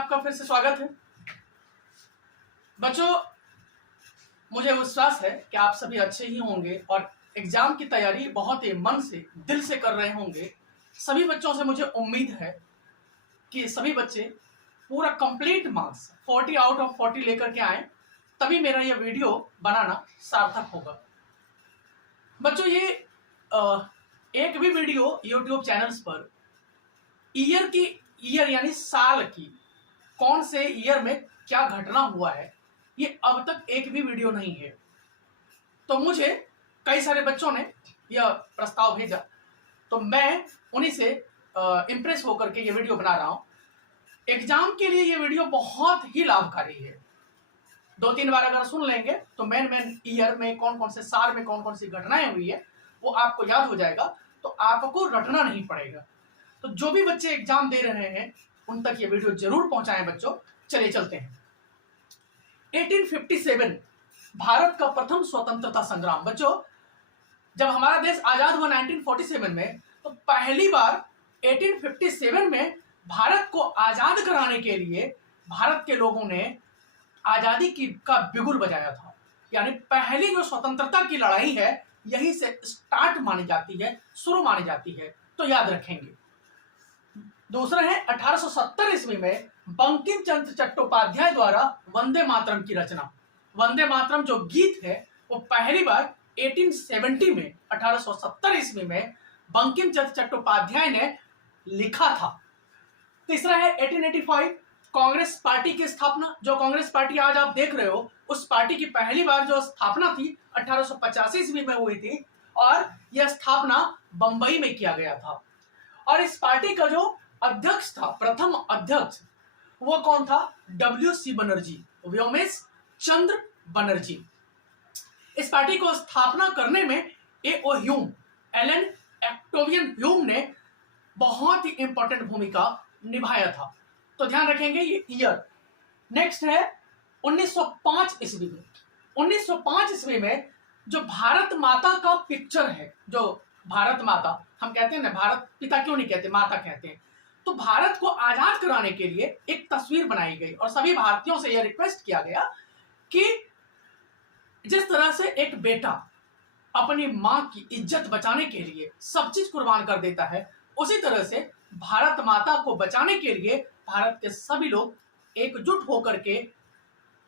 आपका फिर से स्वागत है। बच्चों, मुझे विश्वास है कि आप सभी अच्छे ही होंगे और एग्जाम की तैयारी बहुत ही मन से, दिल से कर रहे होंगे। सभी बच्चों से मुझे उम्मीद है कि सभी बच्चे पूरा कंप्लीट मार्क्स 40 आउट ऑफ 40 लेकर के आए, तभी मेरा यह वीडियो बनाना सार्थक होगा। बच्चों, ये एक भी video YouTube channels per year यानी साल की कौन से ईयर में क्या घटना हुआ है, ये अब तक एक भी वीडियो नहीं है। तो मुझे कई सारे बच्चों ने यह प्रस्ताव भेजा, तो मैं उन्हीं से इंप्रेस होकर के ये वीडियो बना रहा हूं। एग्जाम के लिए ये वीडियो बहुत ही लाभकारी है। 2-3 बार अगर सुन लेंगे तो मेन ईयर में कौन कौन से साल में कौन कौन सी घटनाएं हुई है वो आपको याद हो जाएगा, तो आपको रटना नहीं पड़ेगा। तो जो भी बच्चे एग्जाम दे रहे हैं उन तक ये वीडियो जरूर पहुंचाएं बच्चों। चलिए चलते हैं। 1857 भारत का प्रथम स्वतंत्रता संग्राम। बच्चों, जब हमारा देश आजाद हुआ 1947 में, तो पहली बार 1857 में भारत को आजाद कराने के लिए भारत के लोगों ने आजादी का बिगुल बजाया था। यानी पहली जो स्वतंत्रता की लड़ाई है यही से स्टार्ट मानी जाती है, शुरू मानी जाती है, तो याद रखेंगे। दूसरा है 1870 ईस्वी में बंकिम चंद्र चट्टोपाध्याय द्वारा वंदे मातरम की रचना। वंदे मातरम जो गीत है वो पहली बार 1870 ईस्वी में बंकिम चंद्र चट्टोपाध्याय ने लिखा था। तीसरा है 1885 कांग्रेस पार्टी की स्थापना। जो कांग्रेस पार्टी आज आप देख रहे हो, उस पार्टी की पहली बार जो स्थापना थी 1885 ईस्वी में हुई थी और यह स्थापना बंबई में किया गया था। और इस पार्टी का जो अध्यक्ष था, प्रथम अध्यक्ष, वो कौन था? WC बनर्जी, व्योमेश चंद्र बनर्जी। इस पार्टी को स्थापना करने में A.O. ह्यूम, एलन एक्टोवियन ह्यूम ने बहुत ही इंपॉर्टेंट भूमिका निभाया था। तो ध्यान रखेंगे ये ईयर। नेक्स्ट है 1905 ईस्वी में। 1905 ईस्वी में जो भारत माता का पिक्चर है, जो भारत माता हम कहते हैं ना, भारत पिता क्यों नहीं कहते, माता कहते हैं, तो भारत को आजाद कराने के लिए एक तस्वीर बनाई गई और सभी भारतीयों से यह रिक्वेस्ट किया गया कि जिस तरह से एक बेटा अपनी मां की इज्जत बचाने के लिए सब चीज कुर्बान कर देता है, उसी तरह से भारत माता को बचाने के लिए भारत के सभी लोग एकजुट होकर के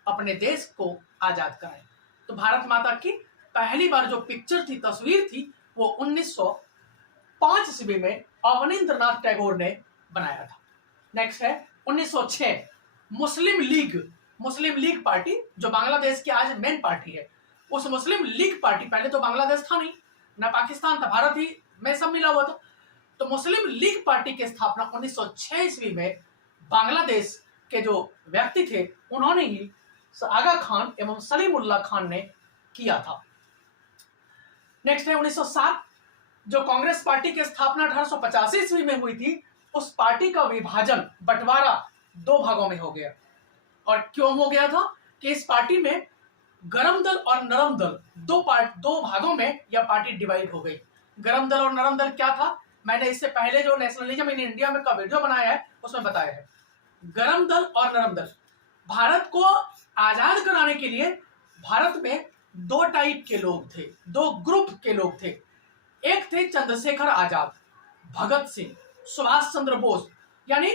अपने देश को आजाद कराएं। तो भारत माता की पहली बार जो पिक्चर थी, तस्वीर थी, वो 1905 ईस्वी में अवनींद्रनाथ टैगोर ने बनाया था। नेक्स्ट है 1906 मुस्लिम लीग पार्टी, जो बांग्लादेश की आज मेन पार्टी है, उस मुस्लिम लीग पार्टी, पहले तो बांग्लादेश था नहीं ना, पाकिस्तान था, भारत ही में सब मिला हुआ था। तो मुस्लिम लीग पार्टी की स्थापना 1906 ईस्वी में बांग्लादेश के जो व्यक्ति थे उन्होंने ही आगा खान एवं सलीमुल्लाह खान ने किया था। नेक्स्ट है 1907 जो कांग्रेस पार्टी की स्थापना 1885 ईस्वी में हुई थी, उस पार्टी का विभाजन, बंटवारा 2 भागों में हो गया। और क्यों हो गया था कि इस पार्टी में गरम दल और नरम दल दो भागों में यह पार्टी डिवाइड हो गई। गरम दल और नरम दल क्या था, मैंने इससे पहले जो नेशनलिज्म इन इंडिया में का वीडियो बनाया है उसमें बताया है। गरम दल और नरम दल, भारत को आजाद कराने के लिए भारत में 2 टाइप के लोग थे, 2 ग्रुप के लोग थे। एक थे चंद्रशेखर आजाद, भगत सिंह, सुभाष चंद्र बोस, यानी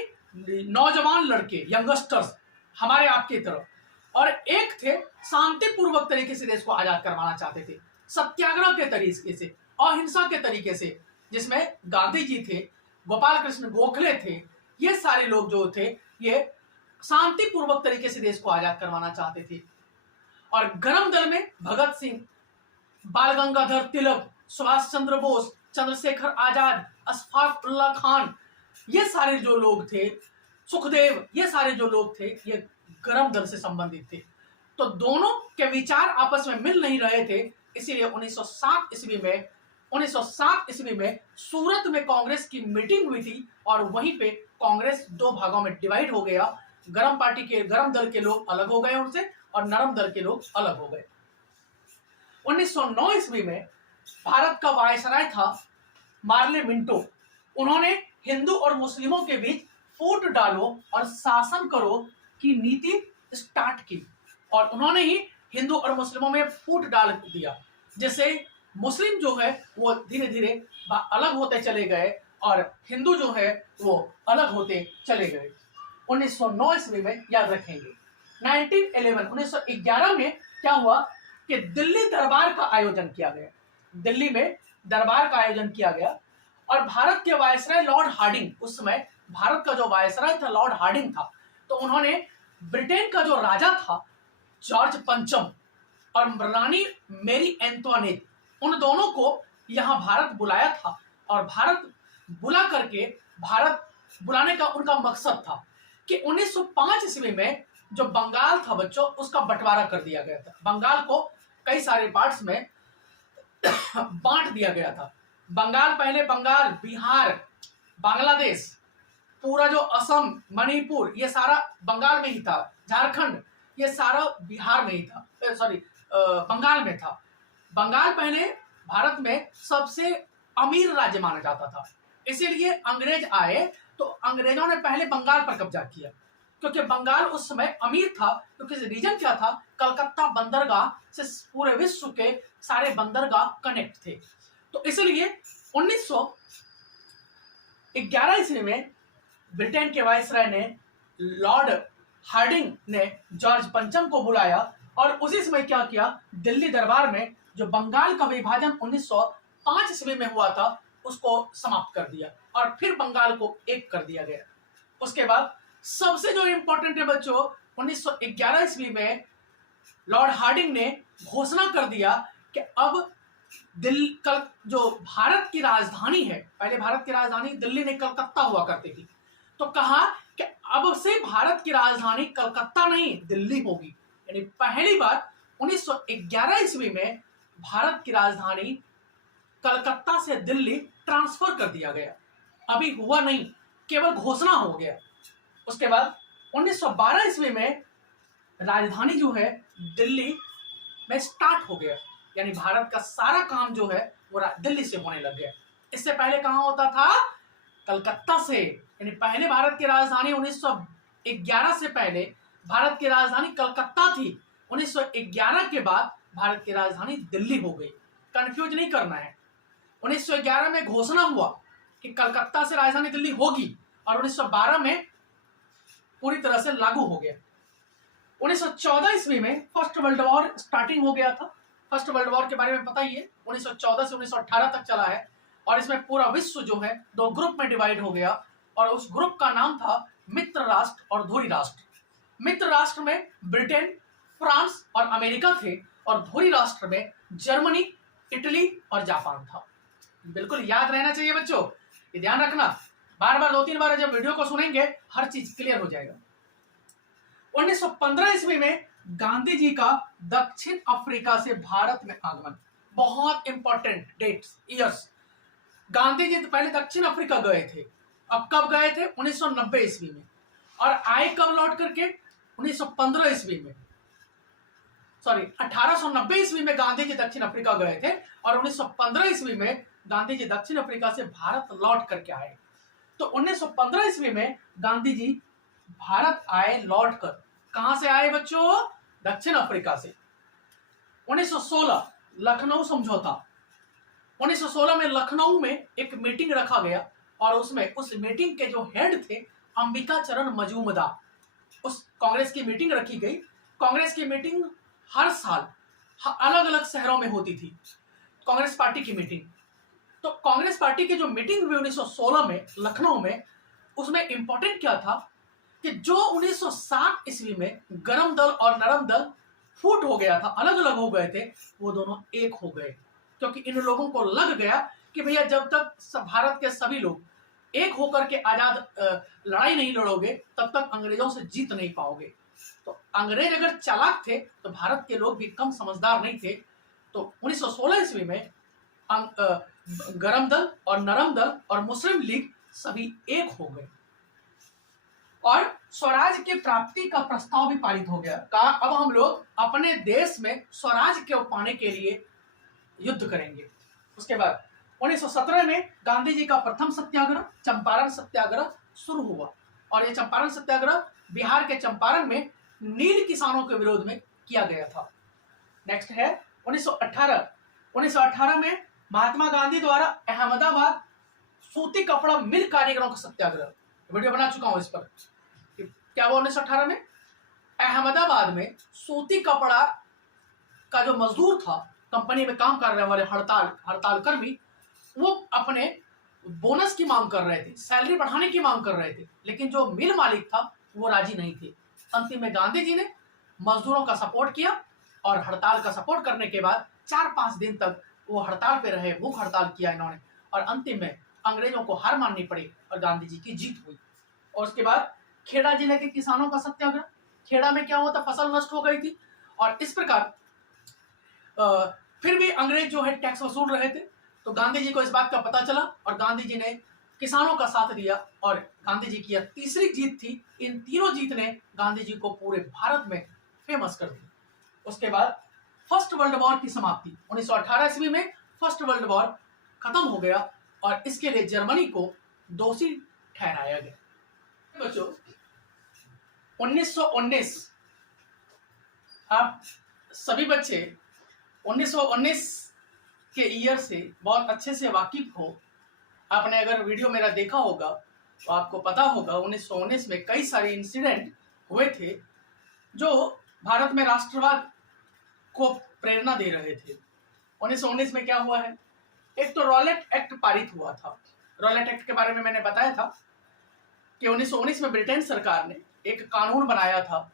नौजवान लड़के, यंगस्टर्स हमारे आपकी तरफ, और एक थे शांतिपूर्वक तरीके से देश को आजाद करवाना चाहते थे, सत्याग्रह के तरीके से, अहिंसा के तरीके से, जिसमें गांधी जी थे, गोपाल कृष्ण गोखले थे। ये सारे लोग जो थे ये शांतिपूर्वक तरीके से देश को आजाद करवाना चाहते थे। और गरम दल में भगत सिंह, बाल गंगाधर तिलक, सुभाष चंद्र बोस, चंद्रशेखर आजाद, अशफाक उल्लाह खान, ये सारे जो लोग थे, सुखदेव, ये सारे जो लोग थे, ये गरम दल से संबंधित थे। तो दोनों के विचार आपस में मिल नहीं रहे थे, इसीलिए 1907 ईस्वी में सूरत में कांग्रेस की मीटिंग हुई थी और वहीं पे कांग्रेस 2 भागों में डिवाइड हो गया। गरम दल के लोग अलग हो गए उनसे और नरम दल के लोग अलग हो गए। 1909 ईस्वी में भारत का वायसराय था मार्ले मिंटो। उन्होंने हिंदू और मुस्लिमों के बीच फूट डालो और शासन करो की नीति स्टार्ट की। और उन्होंने ही हिंदू और मुस्लिमों में फूट डाल दिया, जिससे मुस्लिम जो है वो धीरे धीरे अलग होते चले गए और हिंदू जो है वो अलग होते चले गए। 1909 ईस्वी में, याद रखेंगे, 1911 में क्या हुआ कि दिल्ली दरबार का आयोजन किया गया। दिल्ली में दरबार का आयोजन किया गया और भारत के वायसराय लॉर्ड हार्डिंग, उस समय भारत का जो वायसराय था लॉर्ड हार्डिंग था, तो उन्होंने ब्रिटेन का जो राजा था जॉर्ज पंचम और रानी मेरी एंटोनेट, उन दोनों को यहां भारत बुलाया था। और भारत बुला करके, भारत बुलाने का उनका मकसद था कि 1905 ईस्वी में जो बंगाल था बच्चों, उसका बंटवारा कर दिया गया था। बंगाल को कई सारे पार्ट्स में बांट दिया गया था। बंगाल, पहले बंगाल, बिहार, बांग्लादेश, पूरा जो असम, मणिपुर, ये सारा बंगाल में ही था। झारखंड, ये सारा बिहार में ही था, सॉरी बंगाल में था। बंगाल पहले भारत में सबसे अमीर राज्य माना जाता था, इसीलिए अंग्रेज आए तो अंग्रेजों ने पहले बंगाल पर कब्जा किया, क्योंकि बंगाल उस समय अमीर था। क्योंकि रीजन क्या था, कलकत्ता बंदरगाह से पूरे विश्व के सारे बंदरगाह कनेक्ट थे। तो इसलिए 1911 ईस्वी में ब्रिटेन के वायसराय ने, लॉर्ड हार्डिंग ने जॉर्ज पंचम को बुलाया और उसी समय क्या किया, दिल्ली दरबार में जो बंगाल का विभाजन 1905 ईस्वी में हुआ था उसको समाप्त कर दिया और फिर बंगाल को एक कर दिया गया। उसके बाद सबसे जो इंपॉर्टेंट है बच्चों, 1911 ईस्वी में लॉर्ड हार्डिंग ने घोषणा कर दिया कि अब जो भारत की राजधानी है, पहले भारत की राजधानी दिल्ली नहीं कलकत्ता हुआ करती थी, तो कहा कि अब से भारत की राजधानी कलकत्ता नहीं दिल्ली होगी। यानी पहली बार 1911 ईस्वी में भारत की राजधानी कलकत्ता से दिल्ली ट्रांसफर कर दिया गया। अभी हुआ नहीं, केवल घोषणा हो गया। उसके बाद 1912 ईस्वी में राजधानी जो है दिल्ली में स्टार्ट हो गया, यानी भारत का सारा काम जो है वो दिल्ली से होने लग गया। इससे पहले कहां होता था, कलकत्ता से। यानी पहले भारत की राजधानी 1911 से पहले भारत की राजधानी कलकत्ता थी। 1911 के बाद भारत की राजधानी दिल्ली हो गई। कंफ्यूज नहीं करना है। 1911 में घोषणा हुआ कि कलकत्ता से राजधानी दिल्ली होगी और 1912 में पूरी तरह से लागू हो गया। 1914 ईस्वी में फर्स्ट वर्ल्ड वॉर स्टार्टिंग हो गया था। फर्स्ट वर्ल्ड वॉर के बारे में पता ही है, 1914 से 1918 तक चला है और इसमें पूरा विश्व जो है दो ग्रुप में डिवाइड हो गया और उस ग्रुप का नाम था मित्र राष्ट्र और धुरी राष्ट्र। मित्र राष्ट्र में ब्रिटेन, फ्रांस और अमेरिका थे और धुरी राष्ट्र में जर्मनी, इटली और जापान था। बिल्कुल याद रहना चाहिए बच्चों, ये ध्यान रखना। बार बार 2-3 बार जब वीडियो को सुनेंगे हर चीज क्लियर हो जाएगा। 1915 ईस्वी में गांधी जी का दक्षिण अफ्रीका से भारत में आगमन। बहुत important dates, years. Gandhi ji पहले दक्षिण अफ्रीका गए थे। अब कब गए थे, 1990 ईस्वी में। और आए कब लौट करके, 1915 ईस्वी में, सॉरी 1890 ईस्वी में गांधी जी दक्षिण अफ्रीका गए थे और 1915 ईस्वी में गांधी जी दक्षिण अफ्रीका से भारत लौट करके आए। तो 1915 ईस्वी में गांधी जी भारत आए लौटकर। कहां से आए बच्चों, दक्षिण अफ्रीका से। 1916 लखनऊ समझौता। 1916 में लखनऊ में एक मीटिंग रखा गया और उसमें उस मीटिंग के जो हेड थे अंबिका चरण मजूमदार, उस कांग्रेस की मीटिंग रखी गई। कांग्रेस की मीटिंग हर साल अलग अलग शहरों में होती थी, कांग्रेस पार्टी की मीटिंग। तो कांग्रेस पार्टी की जो मीटिंग हुई 1916 में लखनऊ में, उसमें इंपॉर्टेंट क्या था कि जो 1907 ईस्वी में गरम दल और नरम दल फूट हो गया था, अलग अलग हो गए थे, वो दोनों एक हो गए। क्योंकि इन लोगों को लग गया कि भैया जब तक भारत के सभी लोग एक होकर के आजाद लड़ाई नहीं लड़ोगे तब तक अंग्रेजों से जीत नहीं पाओगे। तो अंग्रेज अगर चालाक थे तो भारत के लोग भी कम समझदार नहीं थे। तो 1916 ईस्वी में गरम दल और नरम दल और मुस्लिम लीग सभी एक हो गए और स्वराज की प्राप्ति का प्रस्ताव भी पारित हो गया। कहा अब हम लोग अपने देश में स्वराज को पाने के लिए युद्ध करेंगे। उसके बाद 1917 में गांधी जी का प्रथम सत्याग्रह, चंपारण सत्याग्रह शुरू हुआ। और ये चंपारण सत्याग्रह बिहार के चंपारण में नील किसानों के विरोध में किया गया था। नेक्स्ट है 1918 में महात्मा गांधी द्वारा अहमदाबाद सूती कपड़ा मिल कारीगरों का सत्याग्रह, वीडियो बना चुका हूं इस पर। क्या हुआ 1918 में? अहमदाबाद में सूती कपड़ा का जो मजदूर था, कंपनी में काम कर रहे वाले हड़ताल कर्मी, वो अपने बोनस की मांग कर रहे थे, सैलरी बढ़ाने की मांग कर रहे थे, लेकिन जो मिल मालिक था वो राजी नहीं थे। अंतिम में गांधी जी ने मजदूरों का सपोर्ट किया और हड़ताल का सपोर्ट करने के बाद 4-5 दिन तक वो हड़ताल पे रहे, भूख हड़ताल किया इन्होंने, और अंतिम में अंग्रेजों को हार माननी पड़ी और गांधी जी की जीत हुई। और उसके बाद खेड़ा जिले के किसानों का सत्याग्रह। खेड़ा में क्या हुआ था? फसल नष्ट हो गई थी और इस प्रकार फिर भी अंग्रेज जो है टैक्स वसूल रहे थे। तो गांधी जी को इस बात का पता चला और गांधी जी ने किसानों का साथ दिया और गांधी जी की यह तीसरी जीत थी। इन तीनों जीत ने गांधी जी को पूरे भारत में फेमस कर दिया। उसके बाद फर्स्ट वर्ल्ड वॉर की समाप्ति 1918 ईस्वी में फर्स्ट वर्ल्ड वॉर खत्म हो गया और इसके लिए जर्मनी को दोषी ठहराया गया। बच्चों 1919, आप सभी बच्चे 1919 के ईयर से बहुत अच्छे से वाकिफ हो। आपने अगर वीडियो मेरा देखा होगा तो आपको पता होगा 1919 में कई सारे इंसिडेंट हुए थे जो भारत में राष्ट्रवाद को प्रेरणा दे रहे थे। 1919 में क्या हुआ है? एक तो रॉलेट एक्ट पारित हुआ था। रॉलेट एक्ट के बारे में मैंने बताया था कि 1919 में ब्रिटेन सरकार ने एक कानून बनाया था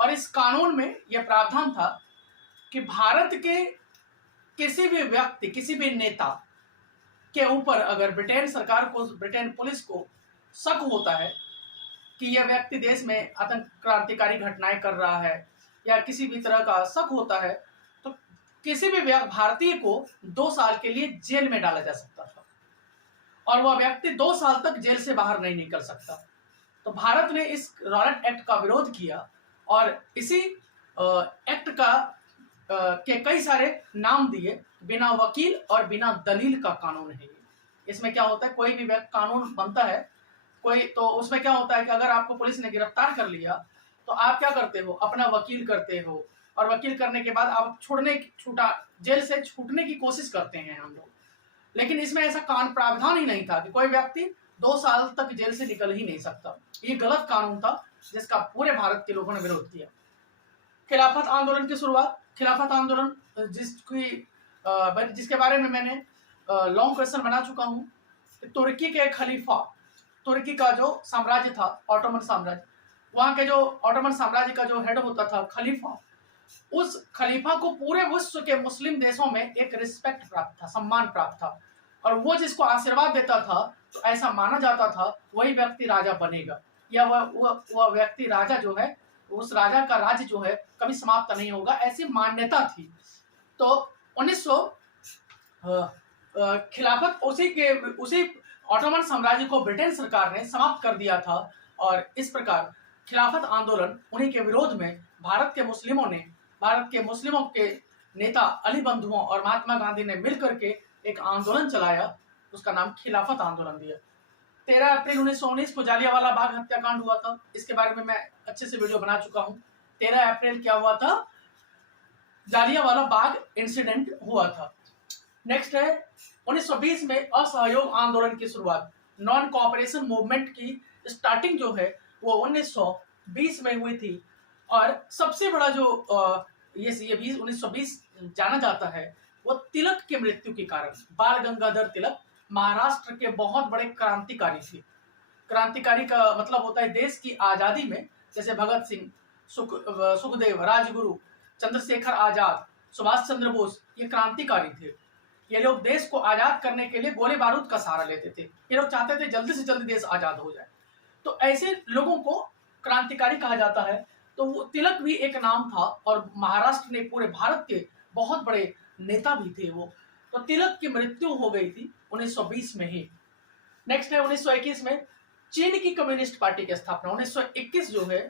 और इस कानून में यह प्रावधान था कि भारत के किसी भी व्यक्ति, किसी भी नेता के ऊपर अगर ब्रिटेन सरकार को, ब्रिटेन पुलिस को शक होता है कि यह व्यक्ति देश में आतंक क्रांतिकारी घटनाएं कर रहा है या किसी भी तरह का शक होता है, तो किसी भी भारतीय को 2 साल के लिए जेल में डाला जा सकता था और वह व्यक्ति 2 साल तक जेल से बाहर नहीं निकल सकता। तो भारत ने इस रॉलेट एक्ट का विरोध किया और इसी एक्ट का के कई सारे नाम दिए। बिना वकील और बिना दलील का कानून है ये। इसमें क्या होता है, कोई भी व्यक्ति कानून बनता है कोई, तो उसमें क्या होता है कि अगर आपको पुलिस ने गिरफ्तार कर लिया तो आप क्या करते हो? अपना वकील करते हो और वकील करने के बाद आप जेल से छूटने की कोशिश करते हैं हम लोग। लेकिन इसमें ऐसा प्रावधान ही नहीं था कि कोई व्यक्ति 2 साल तक जेल से निकल ही नहीं सकता। ये गलत कानून था जिसका पूरे भारत के लोगों ने विरोध किया। खिलाफत आंदोलन की शुरुआत। खिलाफत आंदोलन जिसके बारे में मैंने लॉन्ग क्वेश्चन बना चुका हूँ। तुर्की के खलीफा, तुर्की का जो साम्राज्य था ऑटोमन साम्राज्य, वहां के जो ऑटोमन साम्राज्य का जो हेड होता था खलीफा, उस खलीफा को पूरे विश्व के मुस्लिम देशों में एक रिस्पेक्ट प्राप्त था, सम्मान प्राप्त था और वो जिसको आशीर्वाद देता था तो ऐसा माना जाता था वही व्यक्ति राजा बनेगा या वह व्यक्ति राजा जो है, उस राजा का राज्य जो है कभी समाप्त नहीं होगा, ऐसी मान्यता थी। तो 1900 खिलाफत उसी ऑटोमन साम्राज्य को ब्रिटेन सरकार ने समाप्त कर दिया था और इस प्रकार खिलाफत आंदोलन उन्हीं के विरोध में भारत के मुस्लिमों के नेता अली बंधुओं और महात्मा गांधी ने मिलकर के एक आंदोलन चलाया, उसका नाम खिलाफत आंदोलन दिया। 13 अप्रैल 1919 को जालियांवाला बाग हत्याकांड हुआ था। इसके बारे में मैं अच्छे से वीडियो बना चुका हूँ। 13 अप्रैल क्या हुआ था? जालियांवाला बाग इंसिडेंट हुआ था। नेक्स्ट है 1920 में असहयोग आंदोलन की शुरुआत। नॉन कोऑपरेशन मूवमेंट की स्टार्टिंग जो है वो 1920 में हुई थी और सबसे बड़ा जो ये 1920 जाना जाता है वो तिलक की मृत्यु के कारण। बाल गंगाधर तिलक महाराष्ट्र के बहुत बड़े क्रांतिकारी थे। क्रांतिकारी का मतलब होता है देश की आजादी में, जैसे भगत सिंह, सुखदेव, राजगुरु, चंद्रशेखर आजाद, सुभाष चंद्र बोस, ये क्रांतिकारी थे। ये लोग देश को आजाद करने के लिए गोले बारूद का सहारा लेते थे। ये लोग चाहते थे जल्दी से जल्दी देश आजाद हो जाए, तो ऐसे लोगों को क्रांतिकारी कहा जाता है। तो वो तिलक भी एक नाम था और महाराष्ट्र ने पूरे भारत के बहुत बड़े नेता भी थे वो। तो तिलक की मृत्यु हो गई थी 1920 में ही। नेक्स्ट है 1921 में चीन की कम्युनिस्ट पार्टी की स्थापना। 1921 जो है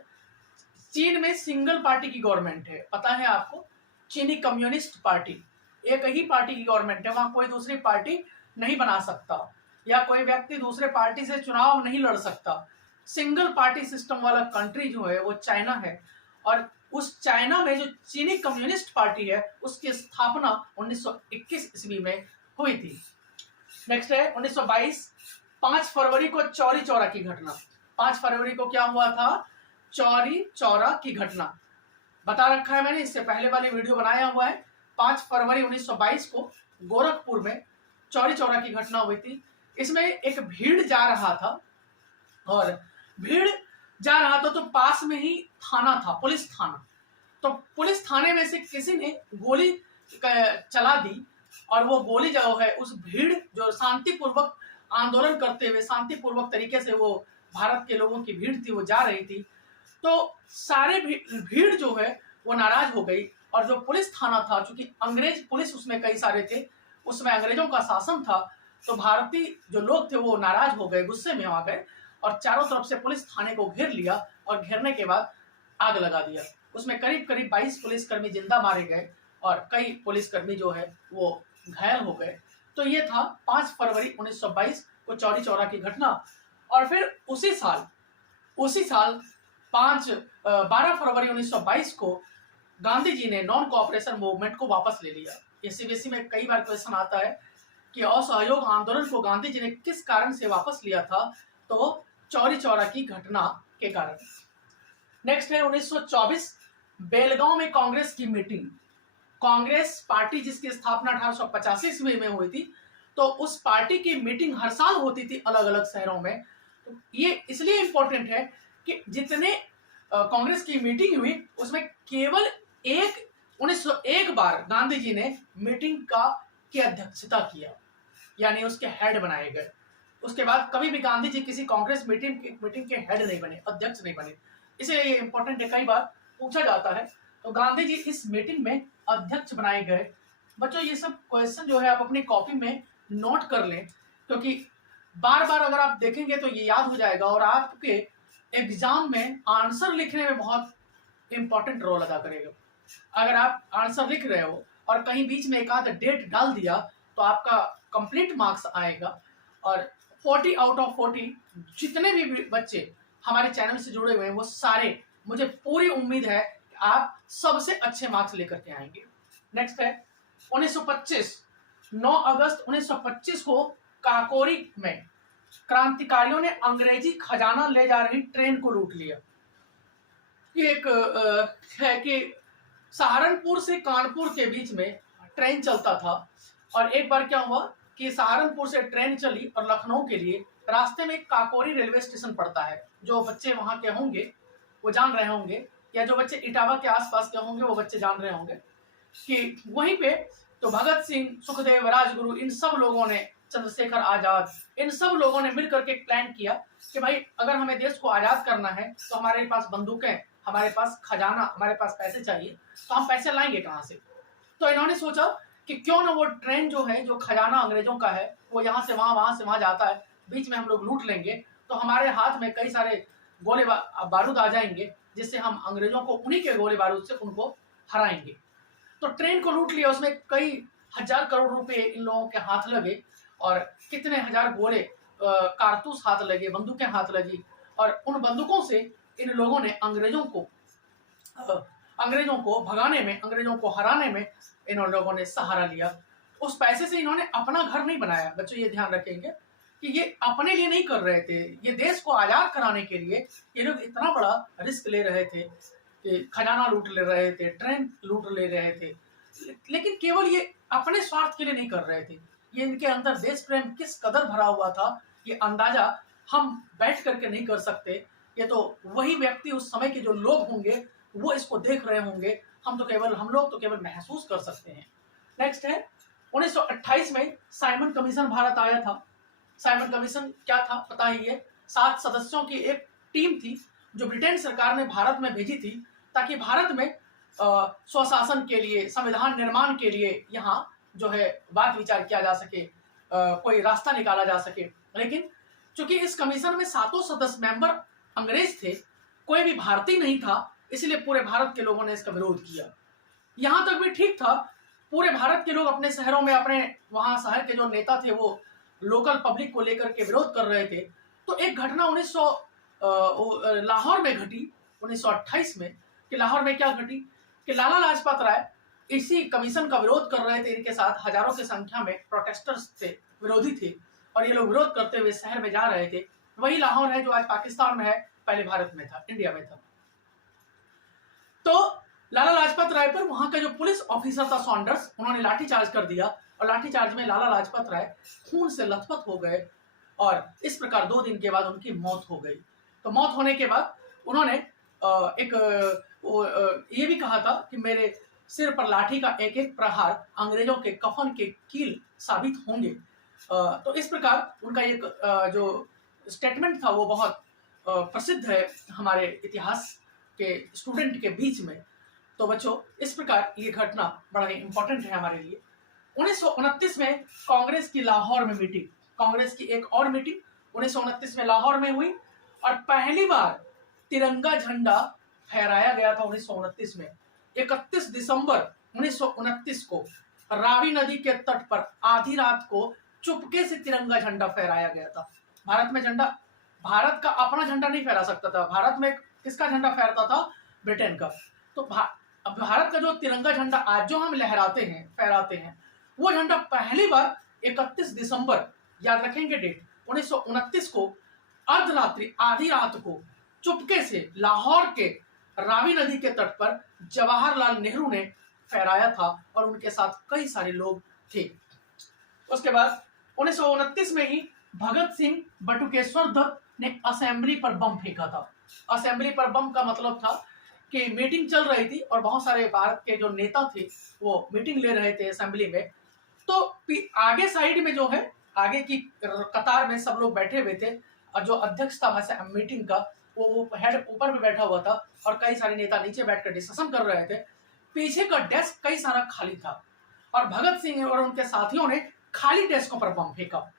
चीन में सिंगल पार्टी की गवर्नमेंट है, पता है आपको? चीनी कम्युनिस्ट पार्टी, एक ही पार्टी की गवर्नमेंट है, वहां कोई दूसरी पार्टी नहीं बना सकता या कोई व्यक्ति दूसरे पार्टी से चुनाव नहीं लड़ सकता। सिंगल पार्टी सिस्टम वाला कंट्री जो है वो चाइना है, और उस चाइना में जो चीनी कम्युनिस्ट पार्टी है उसकी स्थापना 1921 ईस्वी में हुई थी। नेक्स्ट है 1922, 5 फरवरी को चौरी चौरा की घटना। 5 फरवरी को क्या हुआ था? चौरी चौरा की घटना बता रखा है मैंने, इससे पहले वाली वीडियो बनाया हुआ है। 5 फरवरी 1922 को गोरखपुर में चौरी चौरा की घटना हुई थी। इसमें एक भीड़ जा रहा था, और भीड़ जा रहा था तो पास में ही थाना था, पुलिस थाना। तो पुलिस थाने में से किसी ने गोली चला दी, और वो गोली जो है उस भीड़ जो शांतिपूर्वक आंदोलन करते हुए शांतिपूर्वक तरीके से वो भारत के लोगों की भीड़ थी, वो जा रही थी, तो सारे भीड़ जो है वो नाराज हो गई। और जो पुलिस थाना था, चूंकि अंग्रेज पुलिस उसमें कई सारे थे, उसमें अंग्रेजों का शासन था, तो भारतीय जो लोग थे वो नाराज हो गए, गुस्से में आ गए, और चारों तरफ से पुलिस थाने को घेर लिया, और घेरने के बाद आग लगा दिया। उसमें करीब करीब 22 पुलिसकर्मी जिंदा मारे गए, और कई पुलिसकर्मी जो है वो घायल हो गए। तो ये था 5 फरवरी 1922 को चौरी चौरा की घटना। और फिर उसी साल 12 फरवरी 1922 को गांधी जी ने नॉन कोऑपरेशन मूवमेंट को वापस ले लिया। सीबीएसई में कई बार क्वेश्चन आता है कि असहयोग आंदोलन को गांधी जी ने किस कारण से वापस लिया था, तो चौरी चौरा की घटना के कारण। नेक्स्ट है 1924, बेलगांव में कांग्रेस की मीटिंग। कांग्रेस पार्टी जिसकी स्थापना 1885 ईस्वी में हुई थी, तो उस पार्टी की मीटिंग हर साल होती थी अलग अलग शहरों में। तो ये इसलिए इंपॉर्टेंट है कि जितने कांग्रेस की मीटिंग हुई उसमें केवल 1901 बार गांधी जी ने मीटिंग की अध्यक्षता किया, यानी उसके हेड बनाए गए। उसके बाद कभी भी गांधी जी किसी कांग्रेस मीटिंग के हेड नहीं बने, अध्यक्ष नहीं बने। इसलिए ये इंपॉर्टेंट है, कई बार पूछा जाता है। तो गांधी जी इस मीटिंग में अध्यक्ष बनाए गए। बच्चों ये सब क्वेश्चन जो है आप अपनी कॉपी में नोट कर लें, क्योंकि बार बार अगर आप देखेंगे तो ये याद हो जाएगा, और आपके एग्जाम में आंसर लिखने में बहुत इंपॉर्टेंट रोल अदा करेगा। अगर आप आंसर लिख रहे हो और कहीं बीच में एक आध डेट डाल दिया तो आपका कंप्लीट मार्क्स आएगा। और 40 आउट ऑफ 40 जितने भी बच्चे हमारे चैनल से जुड़े हुए हैं वो सारे, मुझे पूरी उम्मीद है कि आप सबसे अच्छे मार्क्स लेकर के आएंगे। नेक्स्ट है 1925, 9 अगस्त 1925 को काकोरी में क्रांतिकारियों ने अंग्रेजी खजाना ले जा रही ट्रेन को लूट लिया। ये एक है कि सहारनपुर से कानपुर के बीच में ट्रेन चलता था, और एक बार क्या हुआ कि सहारनपुर से ट्रेन चली और लखनऊ के लिए रास्ते में काकोरी रेलवे स्टेशन पड़ता है। जो बच्चे वहां के होंगे वो जान रहे होंगे, या जो बच्चे इटावा के आसपास के होंगे वो बच्चे जान रहे होंगे कि वहीं पे तो भगत सिंह, सुखदेव, राजगुरु, इन सब लोगों ने, चंद्रशेखर आजाद, इन सब लोगों ने मिलकर के प्लान किया कि भाई अगर हमें देश को आजाद करना है तो हमारे पास बंदूकें, हमारे पास खजाना, हमारे पास पैसे चाहिए, तो हम पैसे लाएंगे कहाँ से। तो इन्होंने सोचा कि क्यों ना वो ट्रेन जो है, जो खजाना अंग्रेजों का है, वो यहाँ से वहां से वहां जाता है, बीच में हम लोग लूट लेंगे, तो हमारे हाथ में कई सारे गोले बारूद आ जाएंगे, जिससे हम अंग्रेजों को उन्हीं के गोले बारूद से उनको हराएंगे। तो ट्रेन को लूट लिया, उसमें कई हजार करोड़ रुपए इन लोगों के हाथ लगे, और कितने हजार गोले कारतूस हाथ लगे, बंदूकें हाथ लगी, और उन बंदूकों से इन लोगों ने अंग्रेजों को भगाने में, अंग्रेजों को हराने में इन लोगों ने सहारा लिया। उस पैसे से इन्होंने अपना घर नहीं बनाया। बच्चों ये ध्यान रखेंगे कि ये अपने लिए नहीं कर रहे थे, ये देश को आजाद कराने के लिए ये लोग इतना बड़ा रिस्क ले रहे थे कि खजाना लूट ले रहे थे, ट्रेन लूट ले रहे थे, लेकिन केवल ये अपने स्वार्थ के लिए नहीं कर रहे थे। ये इनके अंदर देश प्रेम किस कदर भरा हुआ था, ये अंदाजा हम बैठ करके नहीं कर सकते। ये तो वही व्यक्ति, उस समय के जो लोग होंगे वो इसको देख रहे होंगे, हम लोग तो केवल महसूस कर सकते हैं। नेक्स्ट है 1928 में साइमन कमीशन भारत आया था। साइमन कमीशन क्या था पता ही है, 7 सदस्यों की एक टीम थी जो ब्रिटेन सरकार ने भारत में भेजी थी, ताकि भारत में स्वशासन के लिए, संविधान निर्माण के लिए यहाँ जो है बात विचार किया जा सके, कोई रास्ता निकाला जा सके। लेकिन चूंकि इस कमीशन में 7 सदस्य मेंबर अंग्रेज थे, कोई भी भारतीय नहीं था, इसलिए पूरे भारत के लोगों ने इसका विरोध किया। यहां तक भी ठीक था, पूरे भारत के लोग अपने शहरों में, अपने वहां शहर के जो नेता थे वो लोकल पब्लिक को लेकर के विरोध कर रहे थे। तो एक घटना लाहौर में घटी 1928 में। कि लाहौर में क्या घटी कि लाला लाजपत राय इसी कमीशन का विरोध कर रहे थे। इनके साथ हजारों की संख्या में प्रोटेस्टर्स थे, विरोधी थे, और ये लोग विरोध करते हुए शहर में जा रहे थे। वही लाहौर है जो आज पाकिस्तान में है, पहले भारत में था, इंडिया में था। तो लाला लाजपत राय पर वहां का जो पुलिस ऑफिसर था सॉन्डर्स, उन्होंने लाठीचार्ज कर दिया, और लाठीचार्ज में लाला लाजपत राय खून से लथपथ हो गए, और इस प्रकार 2 दिन के बाद उनकी मौत हो गई। तो मौत होने के बाद उन्होंने ये भी कहा था कि मेरे सिर पर लाठी का एक एक प्रहार अंग्रेजों के कफन के कील साबित होंगे। तो इस प्रकार उनका एक जो स्टेटमेंट था वो बहुत प्रसिद्ध है हमारे इतिहास के स्टूडेंट के बीच में। तो बच्चों, इस प्रकार ये घटना बड़ा ही इंपॉर्टेंट है हमारे लिए। 1929 में कांग्रेस की लाहौर में मीटिंग, कांग्रेस की एक और मीटिंग 1929 में लाहौर में हुई, और पहली बार तिरंगा झंडा फहराया गया था 1929 में। 31 दिसंबर 1929 को रावी नदी के तट पर आधी रात को चुपके से तिरंगा झंडा फहराया गया था। भारत में झंडा, भारत का अपना झंडा नहीं फहरा सकता था। भारत में किसका झंडा फहरता था? ब्रिटेन का। तो भारत का जो तिरंगा झंडा आज जो हम लहराते हैं, फहराते हैं, वो झंडा पहली बार 31 दिसंबर, याद रखेंगे डेट, 1929 को अर्धरात्रि, आधी रात को चुपके से लाहौर के रावी नदी के तट पर जवाहरलाल नेहरू ने फहराया था, और उनके साथ कई सारे लोग थे। उसके बाद 1929 में ही भगत सिंह बटुकेश्वर दत्त ने असेंबली पर बम फेंका था। असेंबली पर बम का मतलब था कि मीटिंग चल रही थी और बहुत सारे भारत के जो नेता थे वो मीटिंग ले रहे थे असेंबली में। तो आगे साइड में जो है, आगे की कतार में सब लोग बैठे हुए थे, और जो अध्यक्ष था मीटिंग का वो हेड ऊपर में बैठा हुआ था, और कई सारे नेता नीचे बैठकर डिस्कशन कर रहे थे। पीछे का डेस्क कई सारा खाली था, और भगत सिंह और उनके साथियों ने खाली डेस्कों पर बम फेंका।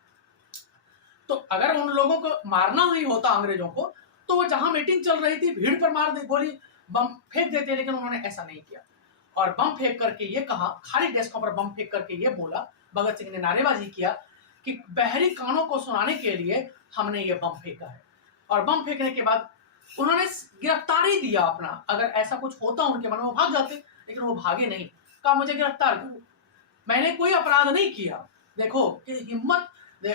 तो अगर उन लोगों को मारना ही होता अंग्रेजों को, तो वो जहां मीटिंग चल रही थी भीड़ पर मार दे, गोली बम फेंक देते, लेकिन उन्होंने ऐसा नहीं किया। और बम फेंक करके ये कहा, खाली डेस्कों पर बम फेंक करके ये बोला, भगत सिंह ने नारेबाजी किया कि बहरी कानों को सुनाने के लिए हमने ये बम फेंका है। और बम फेंकने के बाद उन्होंने गिरफ्तारी दिया अपना। अगर ऐसा कुछ होता उनके मन में, वो भाग जाते, लेकिन वो भागे नहीं। कहा मुझे गिरफ्तार करो, मैंने कोई अपराध नहीं किया। देखो कि हिम्मत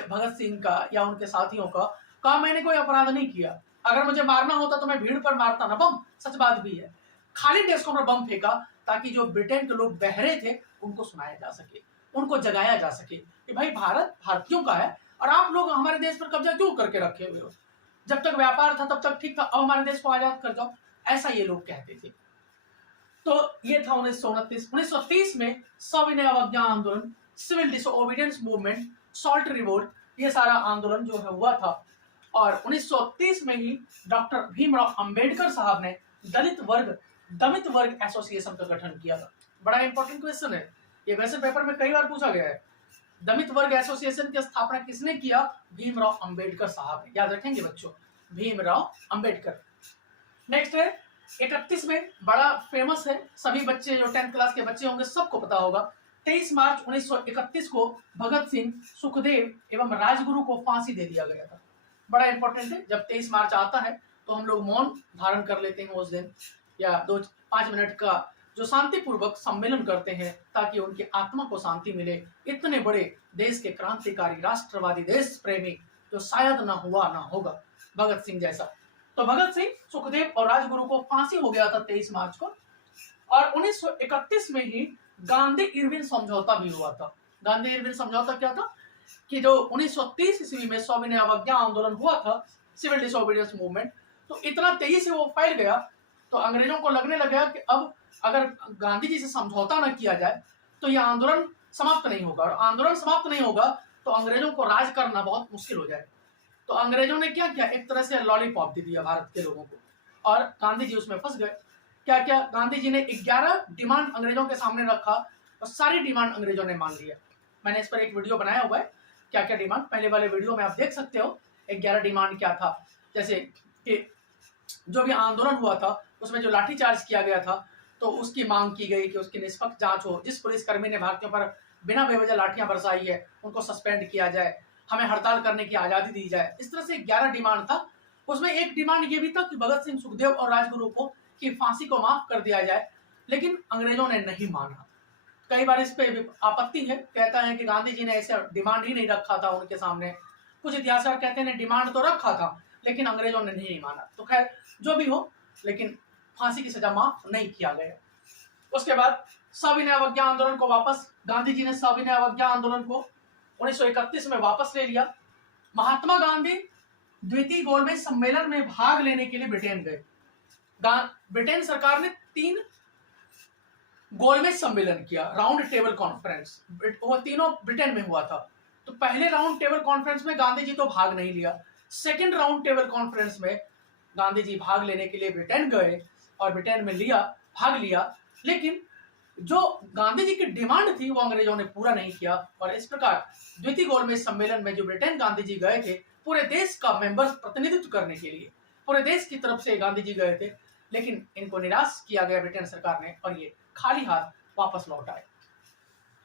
भगत सिंह का या उनके साथियों का। कहा मैंने कोई अपराध नहीं किया, अगर मुझे मारना होता तो मैं भीड़ पर मारता ना बम। सच बात भी है। खाली डेस्कों पर बम फेंका ताकि जो ब्रिटेन के लोग बहरे थे उनको सुनाया जा सके, उनको जगाया जा सके कि भाई भारत भारतीयों का है, और आप लोग हमारे देश पर कब्जा क्यों करके रखे हुए हो? जब तक व्यापार था तब तक ठीक था, अब हमारे देश को आजाद कर जाओ, ऐसा ये लोग कहते थे। तो ये था 1929। 1930 में सविनय अवज्ञा आंदोलन, civil disobedience movement, salt revolt, ये सारा आंदोलन जो है हुआ था। और 1930 में ही डॉक्टर भीमराव अंबेडकर साहब ने दलित वर्ग एसोसिएशन का गठन किया था। बड़ा इंपॉर्टेंट क्वेश्चन है ये, वैसे पेपर में कई बार पूछा गया है। दलित वर्ग एसोसिएशन की स्थापना किसने किया? भीमराव अंबेडकर साहब ने। याद रखेंगे बच्चों, भीमराव अंबेडकर। नेक्स्ट है 31 में, बड़ा फेमस है, सभी बच्चे जो 10th क्लास के बच्चे होंगे सबको पता होगा। 23 मार्च 1931 को भगत सिंह, सुखदेव एवं राजगुरु को फांसी दे दिया गया था। बड़ा इंपॉर्टेंट है, जब 23 मार्च आता है तो हम लोग मौन धारण कर लेते हैं उस दिन, या 2-5 मिनट का जो शांतिपूर्वक सम्मेलन करते हैं ताकि उनकी आत्मा को शांति मिले। इतने बड़े देश के क्रांतिकारी, राष्ट्रवादी, देश प्रेमी जो शायद ना हुआ ना होगा भगत सिंह जैसा। तो भगत सिंह, सुखदेव और राजगुरु को फांसी हो गया था 23 मार्च को। और 1931 में ही गांधी इरविन समझौता भी हुआ था। गांधी इरविन समझौता क्या था कि जो 1930 ईस्वी में सविनय अवज्ञा आंदोलन हुआ था, सिविल डिसोबीडियंस मूवमेंट, तो इतना तेजी से वो फैल गया, तो अंग्रेजों को लगने लगा कि अब अगर गांधी जी से समझौता न किया जाए तो यह आंदोलन समाप्त नहीं होगा, और आंदोलन समाप्त नहीं होगा तो अंग्रेजों को राज करना बहुत मुश्किल हो जाएगा। तो अंग्रेजों ने क्या किया, एक तरह से लॉलीपॉप दे दिया भारत के लोगों को, और गांधी जी उसमें फंस गए। क्या क्या, गांधी जी ने 11 डिमांड अंग्रेजों के सामने रखा, और सारी डिमांड अंग्रेजों ने मान लिया। मैंने इस पर एक वीडियो बनाया हुआ है, क्या क्या डिमांड, पहले वाले वीडियो में आप देख सकते हो 11 डिमांड क्या था। जैसे कि जो भी आंदोलन हुआ था उसमें जो लाठीचार्ज किया गया था, तो उसकी मांग की गई कि उसकी निष्पक्ष जांच हो। जिस पुलिसकर्मी ने भारतीयों पर बिना बेवजह लाठियां बरसाई है उनको सस्पेंड किया जाए, हमें हड़ताल करने की आज़ादी दी जाए। इस तरह से 11 डिमांड था। उसमें एक डिमांड ये भी था कि भगत सिंह, सुखदेव और राजगुरु को की फांसी को माफ कर दिया जाए, लेकिन अंग्रेजों ने नहीं माना। कई बार इस पे आपत्ति है, कहता है कि गांधी जी ने ऐसा डिमांड ही नहीं रखा था उनके सामने। कुछ इतिहासकार कहते हैं डिमांड तो रखा था लेकिन अंग्रेजों ने नहीं माना। तो खैर जो भी हो, लेकिन फांसी की सजा माफ नहीं किया गया। उसके बाद सविनय अवज्ञा आंदोलन को वापस, गांधी जी ने सविनय अवज्ञा आंदोलन को 1931 में वापस ले लिया। महात्मा गांधी द्वितीय गोलमेज सम्मेलन में भाग लेने के लिए ब्रिटेन गए। ब्रिटेन सरकार ने 3 गोलमेज सम्मेलन किया, राउंड टेबल कॉन्फ्रेंस, वो तीनों ब्रिटेन में हुआ था। तो पहले राउंड टेबल कॉन्फ्रेंस में गांधी जी तो भाग नहीं लिया, सेकंड राउंड टेबल कॉन्फ्रेंस में गांधी जी भाग लेने के लिए ब्रिटेन गए और ब्रिटेन में भाग लिया, लेकिन जो गांधी जी की डिमांड थी वो अंग्रेजों ने पूरा नहीं किया। और इस प्रकार द्वितीय गोलमेज सम्मेलन में जो ब्रिटेन गांधी जी गए थे, पूरे देश का मेंबर प्रतिनिधित्व करने के लिए पूरे देश की तरफ से गांधी जी गए थे, लेकिन इनको निराश किया गया ब्रिटेन सरकार ने और ये खाली हाथ वापस लौट आए।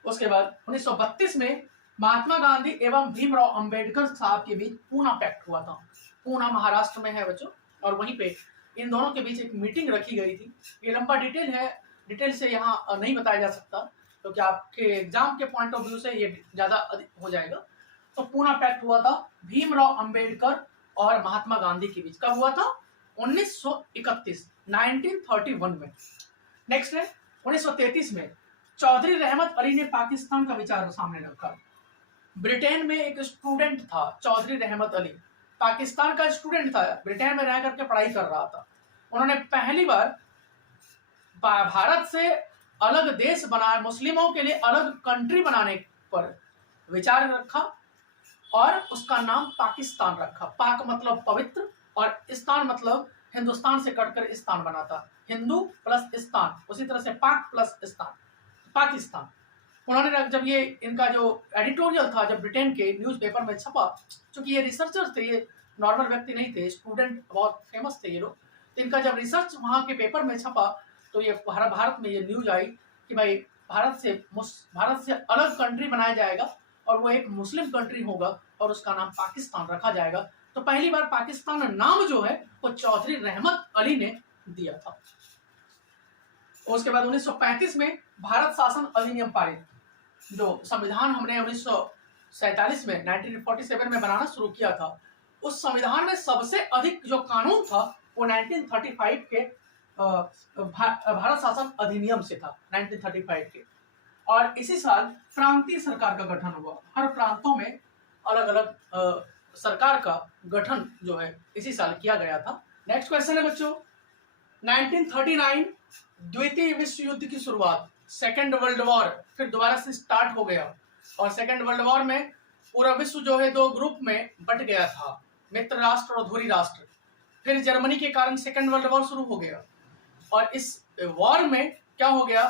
उसके बाद 1932 में महात्मा गांधी एवं भीमराव अंबेडकर साहब के बीच पूना पैक्ट हुआ था। पूना महाराष्ट्र में है बच्चों, और वहीं पे इन दोनों के बीच एक मीटिंग रखी गई थी। ये लंबा डिटेल है, डिटेल से यहाँ नहीं बताया जा सकता क्योंकि आपके एग्जाम के पॉइंट ऑफ व्यू से ये ज्यादा अधिक हो जाएगा। तो पूना पैक्ट हुआ था भीमराव अंबेडकर और महात्मा गांधी के बीच। कब हुआ था? 1931 में। नेक्स्ट है 1933 में चौधरी रहमत अली ने पाकिस्तान का विचार सामने रखा। ब्रिटेन में एक स्टूडेंट था चौधरी रहमत अली, पाकिस्तान का स्टूडेंट था, ब्रिटेन में रह करके पढ़ाई कर रहा था। उन्होंने पहली बार भारत से अलग देश बनाए, मुस्लिमों के लिए अलग कंट्री बनाने पर विचार रखा और उसका नाम पाकिस्तान रखा। पाक मतलब पवित्र और स्थान मतलब हिंदुस्तान से कटकर स्थान बना था, हिंदू प्लस स्थान, उसी तरह से पाक प्लस स्थान, पाकिस्तान। उन्होंने जब ये इनका जो एडिटोरियल था जब ब्रिटेन के न्यूज़पेपर में छपा, क्योंकि ये रिसर्चर थे, ये नॉर्मल व्यक्ति नहीं थे, स्टूडेंट बहुत फेमस थे ये लोग, तो इनका जब रिसर्च वहाँ के पेपर में छपा तो ये भारत में ये न्यूज आई कि भाई भारत से अलग कंट्री बनाया जाएगा और वो एक मुस्लिम कंट्री होगा और उसका नाम पाकिस्तान रखा जाएगा। तो पहली बार पाकिस्तान नाम जो है वो चौधरी रहमत अली ने दिया था। उसके बाद 1935 में भारत शासन अधिनियम पारित, जो संविधान हमने 1947 में 1947 में बनाना शुरू किया था, उस संविधान में सबसे अधिक जो कानून था वो 1935 के भारत शासन अधिनियम से था, 1935 के। और इसी साल प्रांतीय सरकार का गठन हुआ। हर प्रांतों में अलग अलग सरकार का गठन जो है इसी साल किया गया था। नेक्स्ट क्वेश्चन है बच्चों, 1939 द्वितीय विश्व युद्ध की शुरुआत, सेकेंड वर्ल्ड वॉर फिर दोबारा से स्टार्ट हो गया और सेकेंड वर्ल्ड वॉर में पूरा विश्व जो है 2 ग्रुप में बट गया था, मित्र राष्ट्र और धुरी राष्ट्र। फिर जर्मनी के कारण सेकेंड वर्ल्ड वॉर शुरू हो गया और इस वॉर में क्या हो गया,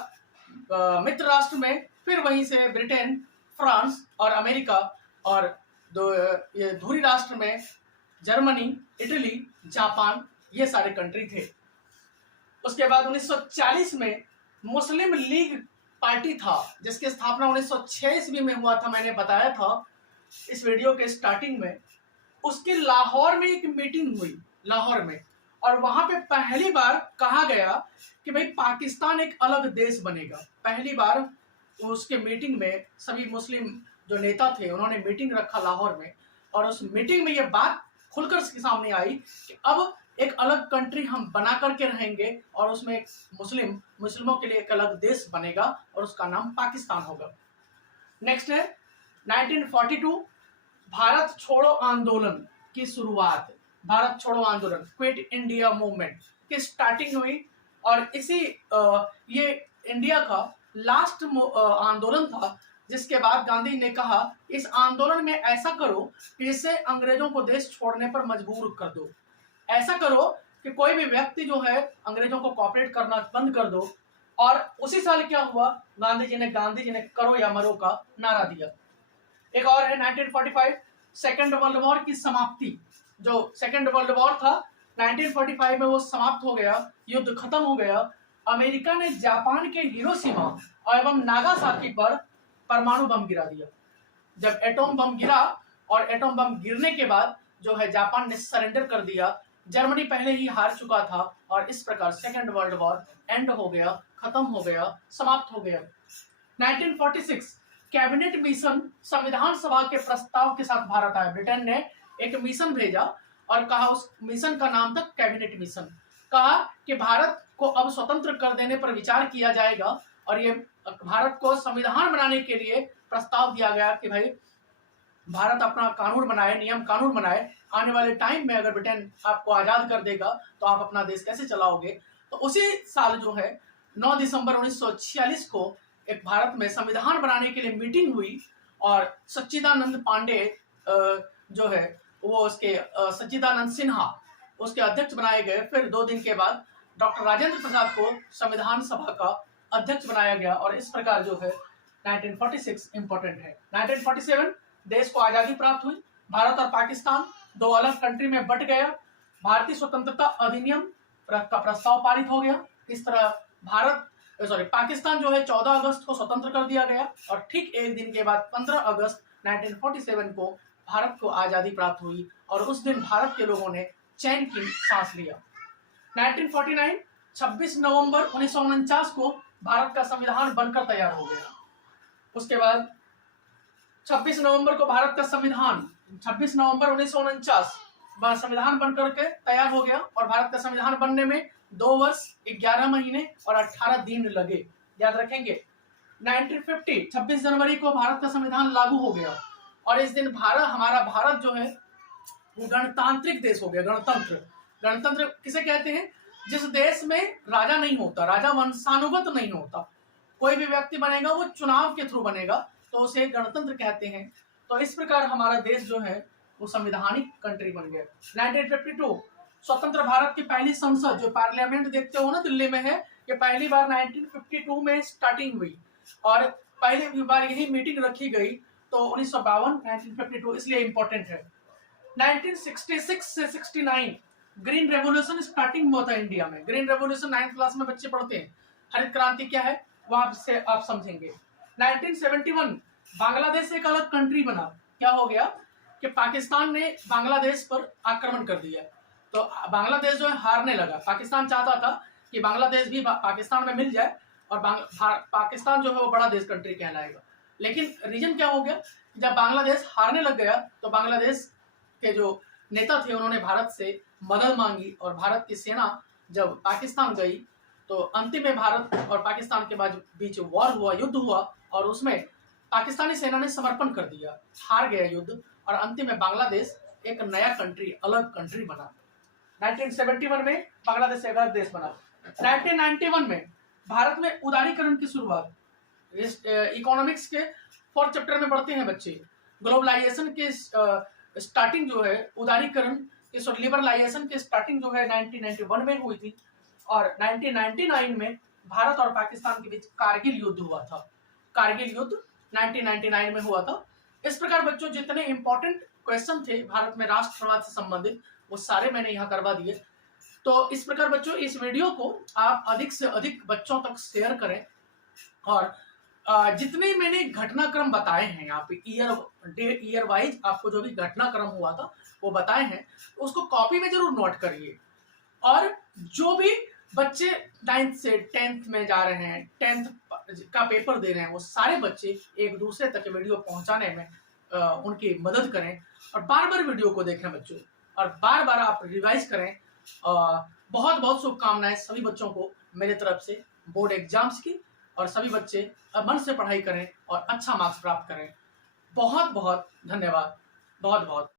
मित्र राष्ट्र में फिर वहीं से ब्रिटेन, फ्रांस और अमेरिका, और धुरी राष्ट्र में जर्मनी, इटली, जापान, ये सारे कंट्री थे। उसके बाद 1940 में मुस्लिम लीग पार्टी था जिसकी स्थापना 1906 ईस्वी में हुआ था, मैंने बताया था इस वीडियो के स्टार्टिंग में। उसकी लाहौर में एक मीटिंग हुई, लाहौर में, और वहां पे पहली बार कहा गया कि भाई पाकिस्तान एक अलग देश बनेगा। पहली बार उसके मीटिंग में सभी मुस्लिम जो नेता थे उन्होंने मीटिंग रखा लाहौर में, और उस मीटिंग में ये बात खुलकर के सामने आई कि अब एक अलग कंट्री हम बना करके रहेंगे और उसमें मुस्लिमों के लिए एक अलग देश बनेगा और उसका नाम पाकिस्तान होगा। नेक्स्ट है 1942 भारत छोड़ो आंदोलन की शुरुआत, भारत छोड़ो आंदोलन, क्विट इंडिया मूवमेंट की स्टार्टिंग हुई और इसी ये इंडिया का लास्ट आंदोलन था, जिसके बाद गांधी ने कहा इस आंदोलन में ऐसा करो कि इससे अंग्रेजों को देश छोड़ने पर मजबूर कर दो, ऐसा करो कि कोई भी व्यक्ति जो है अंग्रेजों को कॉपरेट करना बंद कर दो। और उसी साल क्या हुआ, गांधी जी ने करो या मरो का नारा दिया। एक और है 1945 सेकेंड वर्ल्ड वॉर की समाप्ति, जो सेकेंड वर्ल्ड वॉर था 1945 में वो समाप्त हो गया, युद्ध खत्म हो गया। अमेरिका ने जापान के हिरोशिमा एवं नागासाकी पर परमाणु बम गिरा दिया। जब एटॉम बम गिरा और एटॉम बम गिरने के बाद जो है जापान ने सरेंडर कर दिया। जर्मनी पहले ही हार चुका था और इस प्रकार सेकेंड वर्ल्ड वॉर एंड हो गया, खत्म हो गया, समाप्त हो गया। 1946 कैबिनेट मिशन संविधान सभा के प्रस्ताव के साथ भारत आया। ब्रिटेन ने एक मिशन भेजा और कहा, उस मिशन का नाम था कैबिनेट मिशन। कहा कि भारत को अब स्वतंत्र कर देने पर विचार किया जाएगा और ये भारत को संविधान बनाने के लिए प्रस्ताव दिया गया कि भाई भारत अपना कानून बनाए, नियम कानून बनाए। आने वाले टाइम में अगर ब्रिटेन आपको आजाद कर देगा तो आप अपना देश कैसे चलाओगे। तो उसी साल जो है 9 दिसंबर 1946 को एक भारत में संविधान बनाने के लिए मीटिंग हुई और सच्चिदानंद पांडे जो है वो उसके सच्चिदानंद सिन्हा उसके अध्यक्ष बनाए गए। फिर 2 दिन के बाद डॉक्टर राजेंद्र प्रसाद को संविधान सभा का अध्यक्ष बनाया गया और इस प्रकार जो है 1946 इंपॉर्टेंट है। 1947 देश को आजादी प्राप्त हुई। भारत और पाकिस्तान 2 अलग कंट्री में बट गया। भारतीय स्वतंत्रता अधिनियम का प्रस्ताव पारित हो गया। इस तरह पाकिस्तान जो है 14 अगस्त को स्वतंत्र कर दिया गया और ठीक एक दिन के बाद 15 अगस्त 1947 को भारत को आजादी प्राप्त हुई और उस दिन भारत के लोगों ने चैन की सांस लिया। 1949 26 नवंबर 1949 को भारत का संविधान बनकर तैयार हो गया। उसके बाद 26 नवंबर को भारत का संविधान 26 नवंबर 1949 संविधान बनकर के तैयार हो गया और भारत का संविधान बनने में 2 वर्ष 11 महीने और 18 दिन लगे, याद रखेंगे। 1950 26 जनवरी को भारत का संविधान लागू हो गया और इस दिन हमारा भारत जो है वो गणतांत्रिक देश हो गया। गणतंत्र किसे कहते हैं? जिस देश में राजा नहीं होता, राजा वंशानुगत नहीं होता, कोई भी व्यक्ति बनेगा वो चुनाव के थ्रू बनेगा, तो उसे गणतंत्र कहते हैं। तो इस प्रकार हमारा देश जो है वो संवैधानिक कंट्री बन गया। 1952 स्वतंत्र भारत की पहली संसद जो पार्लियामेंट देखते हो ना दिल्ली में है, ये पहली बार 1952 में स्टार्टिंग हुई और पहली बार यही मीटिंग रखी गई। तो 1952 इसलिए इंपॉर्टेंट है। 1966 से 69 ग्रीन रेवोल्यूशन स्टार्टिंग हुआ था इंडिया में। ग्रीन रेवोल्यूशन 9th क्लास में बच्चे पढ़ते हैं। हरित क्रांति क्या है वहां से आप समझेंगे। 1971 बांग्लादेश एक अलग कंट्री बना। क्या हो गया कि पाकिस्तान ने बांग्लादेश पर आक्रमण कर दिया, तो बांग्लादेश जो है हारने लगा। पाकिस्तान चाहता था कि बांग्लादेश भी पाकिस्तान में मिल जाए और पाकिस्तान जो है वो बड़ा देश कंट्री कहलाएगा। लेकिन रीजन क्या हो गया, जब बांग्लादेश हारने लग गया तो बांग्लादेश के जो नेता थे उन्होंने भारत से मदद मांगी और भारत की सेना जब पाकिस्तान गई तो अंतिम में भारत और पाकिस्तान के बीच वॉर हुआ, युद्ध हुआ और उसमें पाकिस्तानी सेना ने समर्पण कर दिया, हार गया युद्ध और अंतिम में बांग्लादेश एक नया कंट्री, अलग कंट्री बना। 1971 में बांग्लादेश एक अलग देश बना। 1991 में भारत में उदारीकरण की शुरुआत। इकोनॉमिक्स के 4th चैप्टर में पढ़ते हैं बच्चे। ग्लोबलाइजेशन के स्टार्टिंग जो है उदारीकरण लिबरलाइजेशन की स्टार्टिंग जो है 1991 में हुई थी और 1999 में भारत और पाकिस्तान के बीच कारगिल युद्ध हुआ था। कारगिल युद्ध 1999 में हुआ था। इस प्रकार बच्चों जितने इंपॉर्टेंट क्वेश्चन थे भारत में राष्ट्रवाद से संबंधित वो सारे मैंने यहाँ करवा दिए। तो इस प्रकार बच्चों इस वीडियो को आप अधिक से अधिक बच्चों तक शेयर करें और जितने मैंने घटनाक्रम बताए हैं यहाँ पे ईयर वाइज आपको जो भी घटनाक्रम हुआ था वो बताए हैं, उसको कॉपी में जरूर नोट करिए। और जो भी बच्चे 9th से 10th में जा रहे हैं, 10th का पेपर दे रहे हैं, वो सारे बच्चे एक दूसरे तक वीडियो पहुंचाने में उनकी मदद करें और बार बार वीडियो को देखें बच्चों और बार बार आप रिवाइज करें। बहुत बहुत शुभकामनाएं सभी बच्चों को मेरे तरफ से बोर्ड एग्जाम्स की और सभी बच्चे मन से पढ़ाई करें और अच्छा मार्क्स प्राप्त करें। बहुत बहुत धन्यवाद। बहुत बहुत